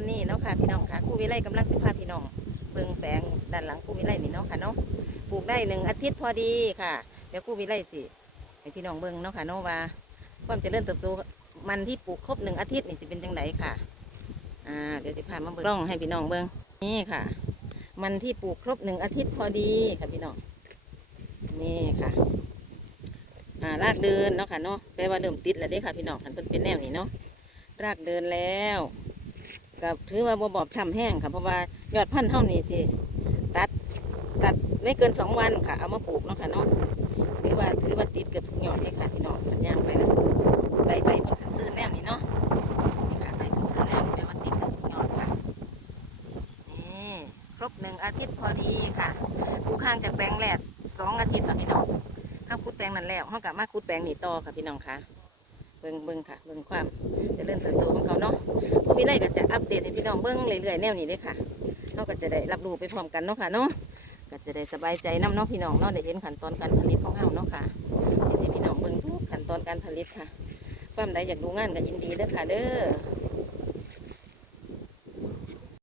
อนนี้เนาะค่ะพี่น้องค่ะคู่วิไลกำลังสิพาพี่น้องเบิ่งแปลงด้านหลังคู่วิไลนี่เนาะค่ะเนาะปลูกได้หนึ่งอาทิตย์พอดีค่ะเดี๋ยวคู่วิไลสิให้พี่น้องเบิ่งเนาะค่ะเนาะว่าความเจริญเติบโตมันที่ปลูกครบหนึ่งอาทิตย์นี่สิเป็นจังไดค่ะอ่าเดี๋ยวสิพามาเบิ่งกล้องให้พี่น้องเบิ่งนี่ค่ะ มันที่ปลูกครบหนึ่งอาทิตย์พอดีค่ะพี่น้องนี่ค่ะอ่ารากเดินเนาะค่ะเนาะแปลว่าเริ่มติดแล้วเด้ค่ะพี่น้องคันเพิ่นเป็นแนวนี้เนาะรากเดินแล้ว กับถือว่าบวบอบช้ำแห้งค่ะ เพราะว่ายอดพันธุ์เท่านี้สิตัดตัดไม่เกินสองวันค่ะ เอามาปลูกเนาะค่ะเนาะถือว่าถือว่าติดเกือบทุกยอดเลยค่ะพี่น้องขันย่างไปแล้วใบใบมันซื่อแนวนี้เนาะนี่ค่ะใบซื่อแนวนี้แปลว่าติดเกือบทุกยอดค่ะนี่ครบหนึ่งอาทิตย์พอดีค่ะปลูกห่างจากแปลงแรกสองอาทิตย์ค่ะพี่น้องถ้าคุดแปลงนั้นแล้วเขากลับมาคุดแปลงนี้ต่อค่ะพี่น้องค่ะ เบิ่งเบิ่งค่ะ เบิ่งความเจริญเติบโตของเขาเนาะผู้วิไลก็จะอัปเดตให้พี่น้องเบิ้งเรื่อยๆแนวนี้เลยค่ะเราก็จะได้รับรู้ไปพร้อมกันเนาะค่ะเนาะก็จะได้สบายใจน้ำเนาะพี่น้องเนาะได้เห็นขั้นตอนการผลิตของเขาเนาะค่ะที่พี่น้องเบิ้งทุกขั้นตอนการผลิตค่ะความใดอยากดูงานก็ยินดีเด้อค่ะเด้อ